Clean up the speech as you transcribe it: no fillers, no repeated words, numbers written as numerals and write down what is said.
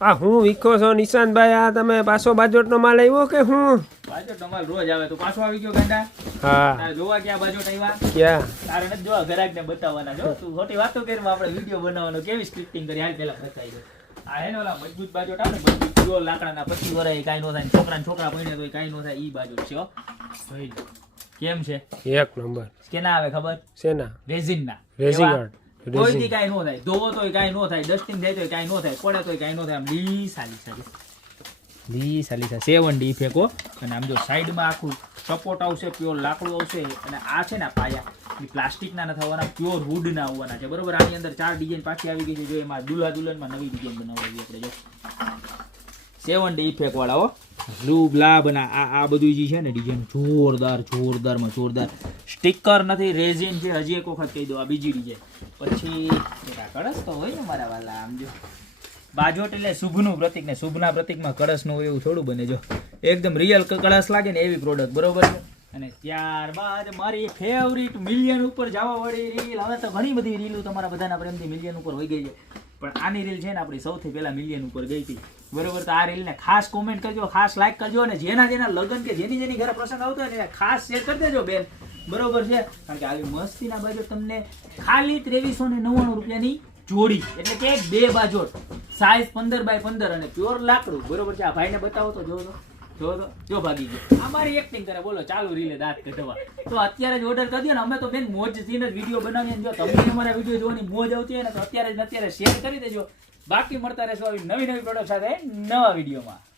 આ હું વીખો છો નિશાંતભાઈ? આ તમે પાછો બાજોટનો માલ આવ્યો કે હું? બાજોટનો માલ રોજ આવે તો પાછો આવી ગયો ગાંડા. હા. તારે જોવા ક્યાં બાજોટ આવ્યા? ક્યાં? તારે નથી જોવા, ગ્રાહકને બતાવવાના. જો તું ખોટી વાતો કરી, આપણે વિડીયો બનાવવાનો કેવી સ્ક્રિપ્ટિંગ કરી હાલ પેલા બતાવી દો. આ હે ને ઓલા મજબૂત બાજોટ આવે ને, મજબૂત પ્યોર લાકડાના 25 વર્ષ કાંઈ નો થાય, છોકરા પૈણે તો કાંઈ નો થાય, ઈ બાજોટ છે હો. જોઈ લો. કેમ છે? એક નંબર. કેના આવે ખબર? શેના? રેઝિનના. રેઝિંગ એવા કાર્ડ. કોઈથી કાંઈ નો થાય, ધોવો તોય કાંઈ નો થાય, ડસ્ટિંગ થાય તોય કાંઈ નો થાય, પડે તોય કાંઈ નો થાય. આમ લી સાલી 7D ફેંકો. અને આમ જો સાઈડમાં આખું સપોર્ટ આવશે, પ્યોર લાકડું આવશે. અને આ છે ને પાયા એ પ્લાસ્ટિકના નથી આવવાના, પ્યોર વુડના આવવાના છે. બરોબર. આની અંદર 4 ડિઝાઇન પાછી આવી ગઈ છે. જો એમાં દુલ્હનમાં નવી ડિઝાઇન બનાવવાની આપણે. જો 7D ઇફેક્ટ વાળા હો, બ્લુ બ્લાબ અને આ બધું જે છે ને ડિઝાઇન જોરદારમાં જોરદાર. સ્ટીકર નથી, રેઝિન છે. હજી એક વખત કહી દો, આ બીજી ડિઝાઇન. પછી કળશ તો હોય ને મારા વાલા. આમ જો બાજોટ એટલે શુભનું પ્રતિક, ને શુભના પ્રતિકમાં કળશ નું હોય એવું થોડું બને. જો એકદમ રિયલ કળશ લાગે ને એવી પ્રોડક્ટ. બરોબર છે. અને ત્યારબાદ મારી ફેવરિટ મિલિયન ઉપર જવા વાળી રીલ. હવે તો ઘણી બધી રીલો તમારા બધાના પ્રેમથી મિલિયન ઉપર વહી ગઈ છે, પણ આની રીલ છે ને આપણી સૌથી પહેલા મિલિયન ઉપર ગઈ હતી. બરોબર. તો આ રીલને ખાસ કોમેન્ટ કરજો, ખાસ લાઈક કરજો, અને જેના લગ્ન કે જેની ઘરે પ્રસંગ આવતો હોય ને ખાસ શેર કરી દેજો બેન. બરોબર છે. કારણ કે આવી મસ્તીના બાજોટ તમને ખાલી 2399 રૂપિયાની જોડી, એટલે કે 2 બાજોટ, સાઈઝ 15x15 અને પ્યોર લાકડું. બરોબર છે. આ ભાઈને બતાવો તો જો ભાગી ગયો. અમારી એક્ટિંગ કરે. બોલો ચાલુ રીલે દાંત કઢવા. તો અત્યારે જ ઓર્ડર કરી દો ને. અમે તો બેન મોજથી જ વિડીયો બનાવીએ. જો તમને અમારા વિડીયો જોવાની મોજ આવતી હોય ને તો અત્યારે શેર કરી દેજો. બાકી મળતા રહેશો આવી નવી પ્રોડક્ટ સાથે નવા વિડીયોમાં.